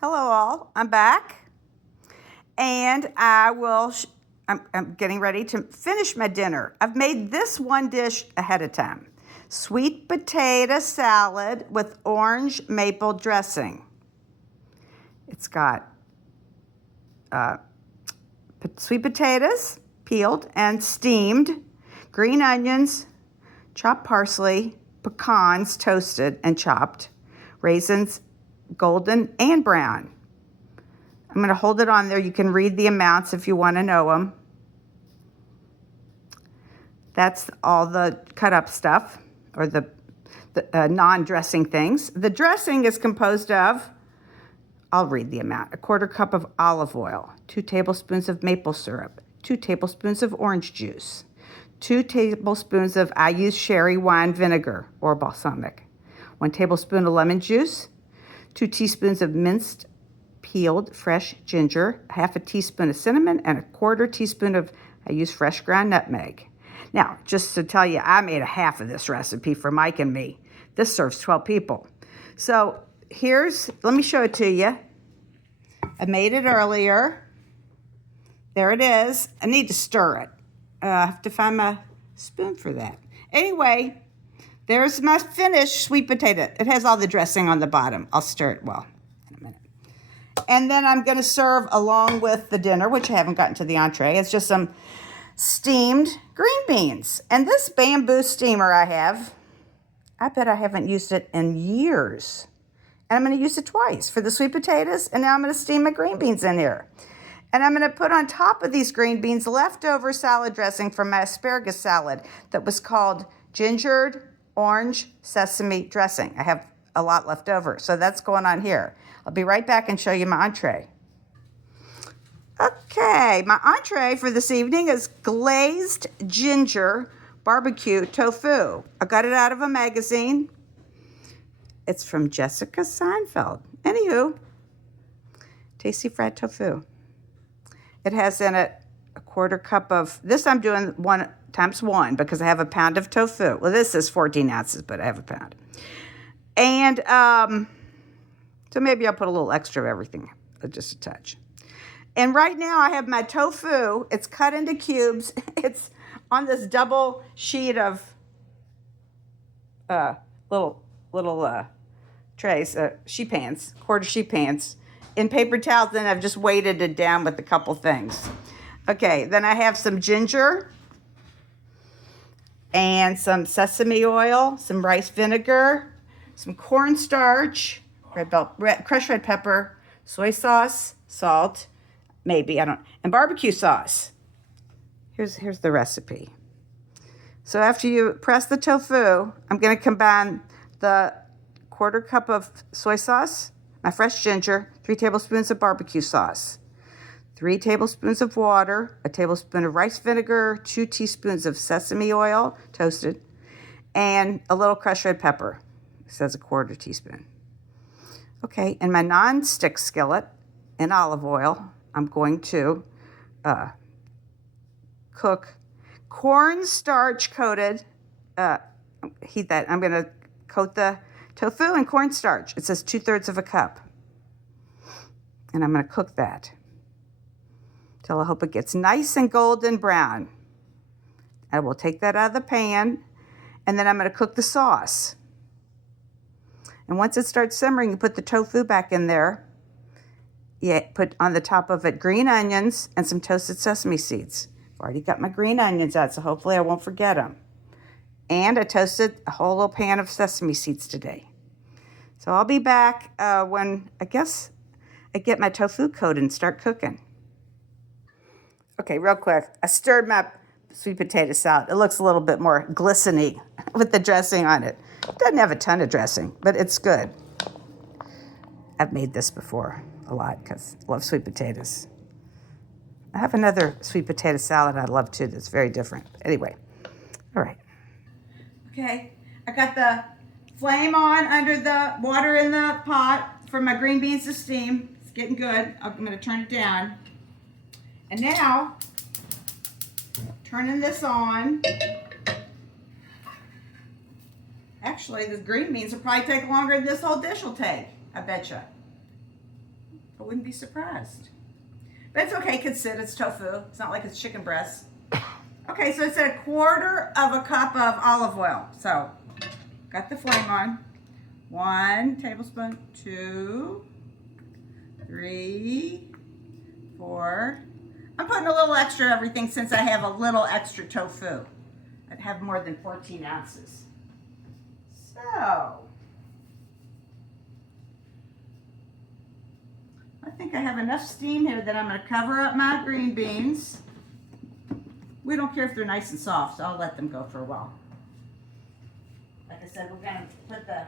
Hello all, I'm back and I'm getting ready to finish my dinner. I've made this one dish ahead of time. Sweet potato salad with orange maple dressing. It's got sweet potatoes, peeled and steamed, green onions, chopped parsley, pecans toasted and chopped, raisins golden and brown. I'm going to hold it on there. You can read the amounts if you want to know them. That's all the cut up stuff, or the non-dressing things. The dressing is composed of, I'll read the amount, 1/4 cup of olive oil, 2 tablespoons of maple syrup, 2 tablespoons of orange juice, 2 tablespoons of, I use sherry wine vinegar or balsamic, 1 tablespoon of lemon juice, 2 teaspoons of minced peeled fresh ginger, 1/2 teaspoon of cinnamon, and 1/4 teaspoon of, I use fresh ground nutmeg. Now, just to tell you, I made a half of this recipe for Mike and me. This serves 12 people. So let me show it to you. I made it earlier. There it is. I need to stir it. I have to find my spoon for that. Anyway, there's my finished sweet potato. It has all the dressing on the bottom. I'll stir it well in a minute. And then I'm going to serve along with the dinner, which I haven't gotten to the entree. It's just some steamed green beans. And this bamboo steamer I have, I bet I haven't used it in years. And I'm going to use it twice for the sweet potatoes. And now I'm going to steam my green beans in here. And I'm going to put on top of these green beans leftover salad dressing from my asparagus salad that was called gingered orange sesame dressing. I have a lot left over, so that's going on here. I'll be right back and show you my entree. Okay, my entree for this evening is glazed ginger barbecue tofu. I got it out of a magazine. It's from Jessica Seinfeld. Anywho, tasty fried tofu. It has in it 1/4 cup of, this I'm doing 1 times 1 because I have a pound of tofu. Well, this is 14 ounces, but I have a pound. And so maybe I'll put a little extra of everything, just a touch. And right now I have my tofu. It's cut into cubes. It's on this double sheet of little trays, sheet pans, 1/4 sheet pans, in paper towels. Then I've just weighted it down with a couple things. Okay, then I have some ginger and some sesame oil, some rice vinegar, some cornstarch, crushed red pepper, soy sauce, salt, maybe, and barbecue sauce. Here's the recipe. So after you press the tofu, I'm going to combine the 1/4 cup of soy sauce, my fresh ginger, 3 tablespoons of barbecue sauce, 3 tablespoons of water, 1 tablespoon of rice vinegar, 2 teaspoons of sesame oil, toasted, and a little crushed red pepper. It says 1/4 teaspoon. Okay, in my non-stick skillet in olive oil, I'm going to cook cornstarch coated, heat that. I'm going to coat the tofu in cornstarch. It says 2/3 cup. And I'm going to cook that till I hope it gets nice and golden brown. I will take that out of the pan, and then I'm going to cook the sauce. And once it starts simmering, you put the tofu back in there. You put on the top of it green onions and some toasted sesame seeds. I've already got my green onions out, so hopefully I won't forget them. And I toasted a whole little pan of sesame seeds today. So I'll be back when, I guess, I get my tofu coated and start cooking. Okay, real quick. I stirred my sweet potato salad. It looks a little bit more glistening with the dressing on it. It doesn't have a ton of dressing, but it's good. I've made this before a lot because I love sweet potatoes. I have another sweet potato salad I love too that's very different. Anyway, all right. Okay, I got the flame on under the water in the pot for my green beans to steam. It's getting good. I'm going to turn it down. And now, turning this on. Actually, the green beans will probably take longer than this whole dish will take, I betcha. I wouldn't be surprised. But it's okay, it can sit, it's tofu. It's not like it's chicken breast. Okay, so it's a 1/4 cup of olive oil. So, got the flame on. 1 tablespoon, 2, 3, 4. I'm putting a little extra everything since I have a little extra tofu. I'd have more than 14 ounces. So, I think I have enough steam here that I'm going to cover up my green beans. We don't care if they're nice and soft, so I'll let them go for a while. Like I said, we're going to put the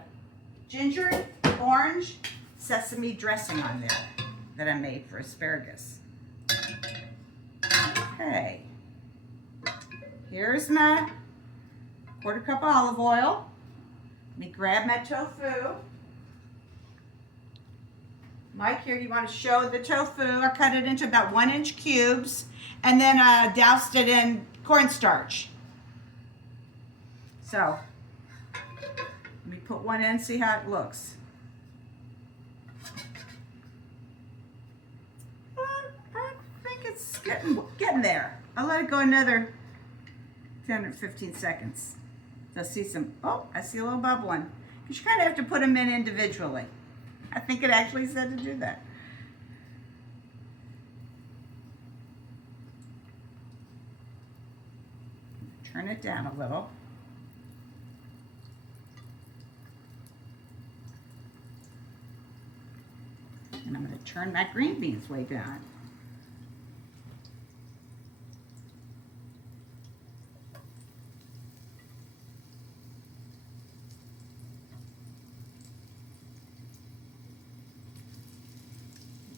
ginger, orange, sesame dressing on there that I made for asparagus. Okay. Here's my 1/4 cup of olive oil. Let me grab my tofu. Mike, here, you want to show the tofu? I cut it into about 1-inch cubes and then doused it in cornstarch. So, let me put one in, see how it looks. I think it's getting there. I'll let it go another 10 or 15 seconds. So I see some, oh, I see a little bubbling. You kind of have to put them in individually. I think it actually said to do that. Turn it down a little. And I'm going to turn my green beans way down.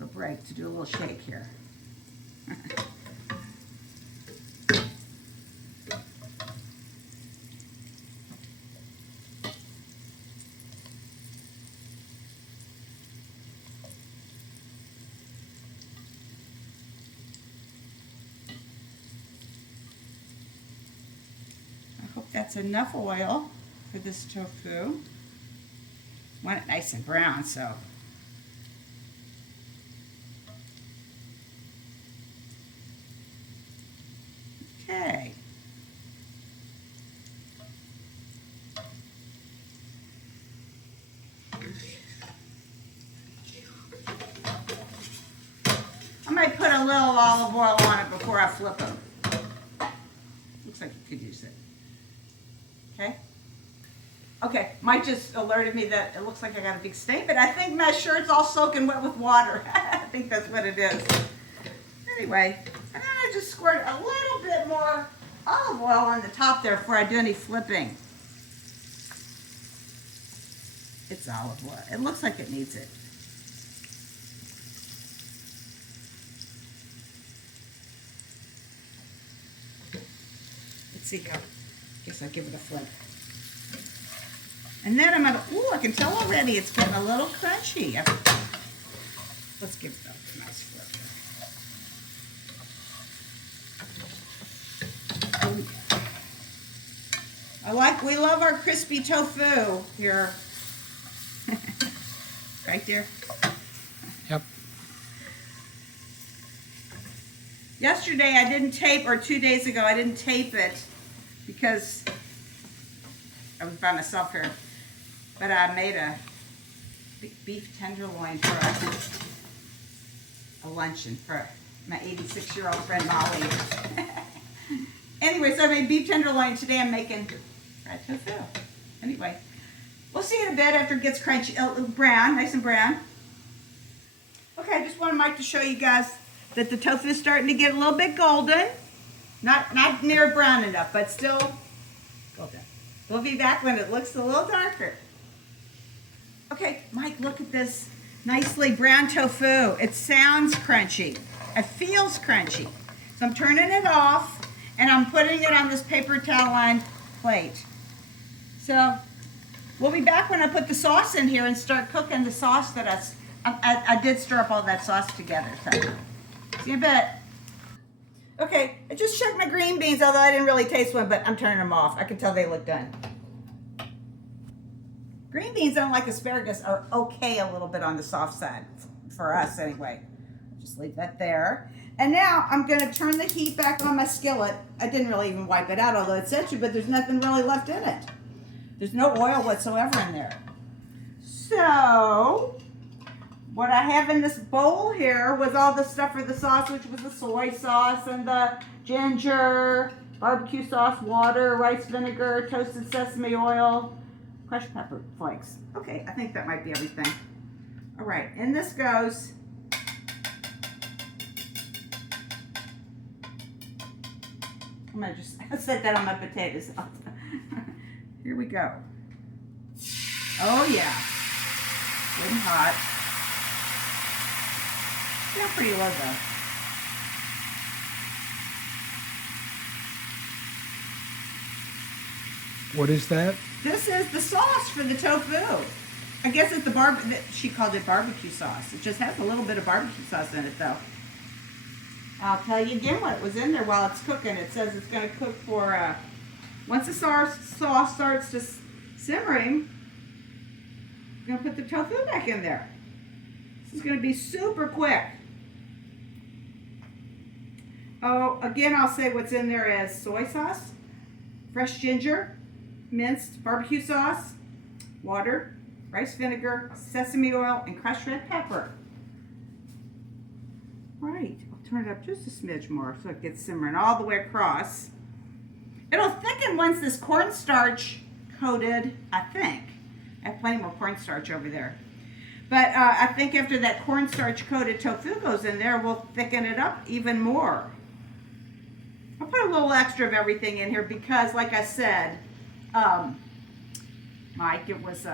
A break to do a little shake here. I hope that's enough oil for this tofu. Want it nice and brown, so. Okay. I might put a little olive oil on it before I flip them. Looks like you could use it. Okay? Okay, Mike just alerted me that it looks like I got a big stain, but I think my shirt's all soaking wet with water. I think that's what it is. Anyway, and then I just squirt a little bit more olive oil on the top there before I do any flipping. It's olive oil. It looks like it needs it. Let's see how. Guess I'll give it a flip. And then I'm gonna, ooh, I can tell already it's getting a little crunchy. Let's give it a nice flip. We love our crispy tofu here. Right there. Yep. Yesterday I didn't tape, or 2 days ago I didn't tape it because I was by myself here. But I made a beef tenderloin for a luncheon for my 86-year-old friend Molly. Anyway, so I made beef tenderloin. Today I'm making fried tofu. Anyway, we'll see in a bit after it gets crunchy, brown, nice and brown. Okay, I just wanted Mike to show you guys that the tofu is starting to get a little bit golden. Not near brown enough, but still golden. We'll be back when it looks a little darker. Okay, Mike, look at this nicely brown tofu. It sounds crunchy. It feels crunchy. So I'm turning it off and I'm putting it on this paper towel lined plate. So we'll be back when I put the sauce in here and start cooking the sauce that I did stir up all that sauce together. So see you in a bit. Okay, I just checked my green beans, although I didn't really taste one, but I'm turning them off. I can tell they look done. Green beans, unlike asparagus, are okay a little bit on the soft side. for us anyway. Just leave that there. And now I'm going to turn the heat back on my skillet. I didn't really even wipe it out, although it said to, but there's nothing really left in it. There's no oil whatsoever in there. So what I have in this bowl here was all the stuff for the sauce, which was the soy sauce and the ginger, barbecue sauce, water, rice vinegar, toasted sesame oil, crushed pepper flakes. Okay, I think that might be everything. All right, and this goes. I'm gonna just set that on my potatoes. Here we go. Oh yeah, good and hot. Still pretty low though. What is that? This is the sauce for the tofu. I guess it's she called it barbecue sauce. It just has a little bit of barbecue sauce in it though. I'll tell you again what was in there while it's cooking. It says it's going to cook for, once the sauce starts to simmering, I'm going to put the tofu back in there. This is going to be super quick. Oh, again, I'll say what's in there is soy sauce, fresh ginger, minced barbecue sauce, water, rice vinegar, sesame oil, and crushed red pepper. Right, I'll turn it up just a smidge more so it gets simmering all the way across. It'll thicken once this cornstarch coated, I think. I have plenty more cornstarch over there. But I think after that cornstarch coated tofu goes in there, we'll thicken it up even more. I'll put a little extra of everything in here because, like I said, Mike, it was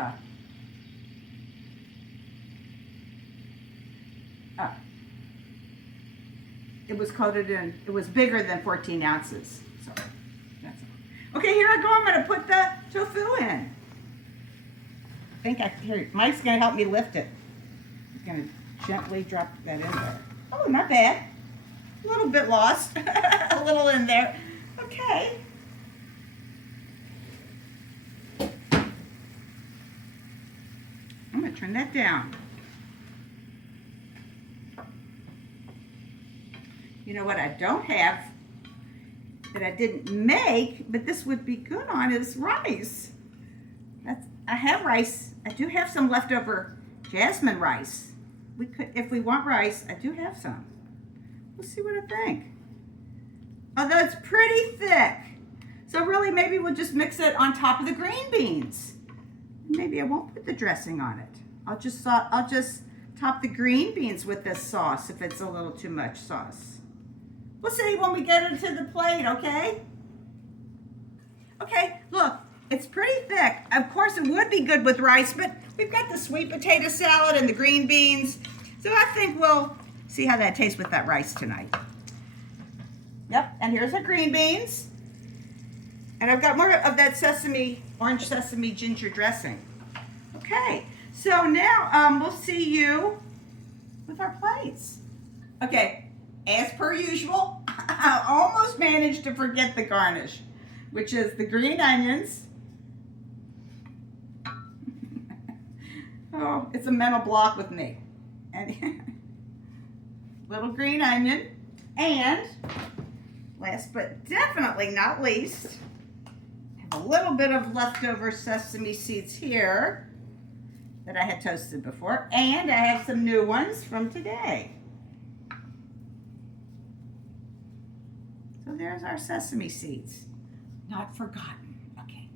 it was coated in, it was bigger than 14 ounces. So that's all. Okay, here I go. I'm going to put the tofu in. I think here, Mike's going to help me lift it. I'm going to gently drop that in there. Oh, not bad. A little bit lost. A little in there. Okay. I'm going to turn that down. You know what I don't have that I didn't make, but this would be good on is rice. I have rice. I do have some leftover jasmine rice. We could, if we want rice, I do have some. We'll see what I think. Although it's pretty thick. So really maybe we'll just mix it on top of the green beans. Maybe I won't put the dressing on it. I'll just top the green beans with this sauce if it's a little too much sauce. We'll see when we get it to the plate, okay? Okay, look, it's pretty thick. Of course, it would be good with rice, but we've got the sweet potato salad and the green beans. So I think we'll see how that tastes with that rice tonight. Yep, and here's our green beans. And I've got more of that orange sesame ginger dressing. Okay, so now we'll see you with our plates. Okay. As per usual, I almost managed to forget the garnish, which is the green onions. Oh, it's a mental block with me. And little green onion. And last but definitely not least, I have a little bit of leftover sesame seeds here that I had toasted before. And I have some new ones from today. So there's our sesame seeds. Not forgotten. Okay.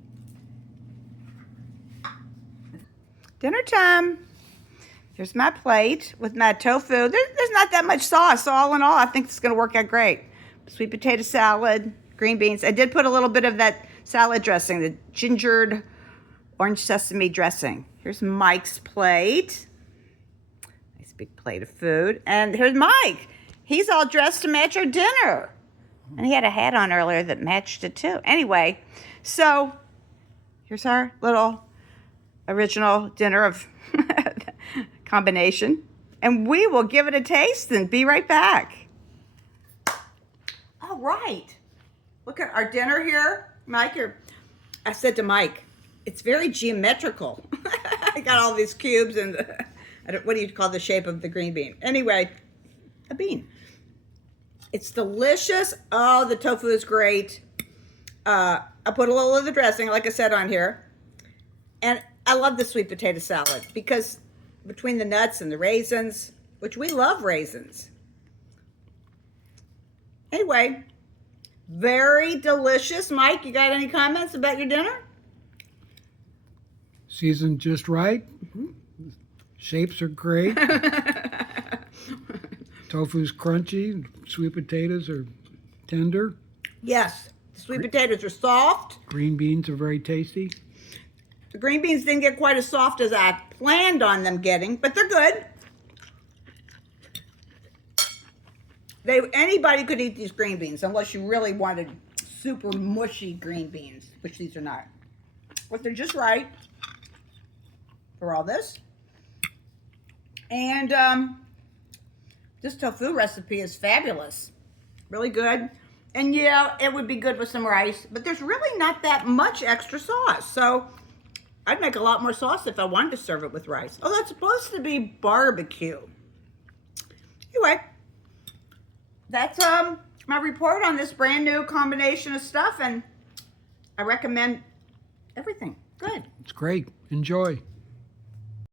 Dinner time. Here's my plate with my tofu. There's not that much sauce, so all in all, I think it's going to work out great. Sweet potato salad, green beans. I did put a little bit of that salad dressing, the gingered orange sesame dressing. Here's Mike's plate. Nice big plate of food. And here's Mike. He's all dressed to match our dinner. And he had a hat on earlier that matched it too. Anyway, so here's our little original dinner of combination. And we will give it a taste and be right back. All right. Look at our dinner here. Mike, I said to Mike, it's very geometrical. I got all these cubes and What do you call the shape of the green bean? Anyway, a bean. It's delicious. Oh, the tofu is great. I put a little of the dressing, like I said, on here. And I love the sweet potato salad because between the nuts and the raisins, which we love raisins. Anyway, very delicious. Mike, you got any comments about your dinner? Seasoned just right. Shapes are great. Tofu's crunchy. Sweet potatoes are tender. Yes, the sweet potatoes are soft. Green beans are very tasty. The green beans didn't get quite as soft as I planned on them getting, but they're good. Anybody could eat these green beans unless you really wanted super mushy green beans, which these are not. But they're just right for all this. And this tofu recipe is fabulous. Really good. And yeah, it would be good with some rice, but there's really not that much extra sauce. So I'd make a lot more sauce if I wanted to serve it with rice. Oh, that's supposed to be barbecue. Anyway, that's my report on this brand new combination of stuff, and I recommend everything. Good. It's great. Enjoy.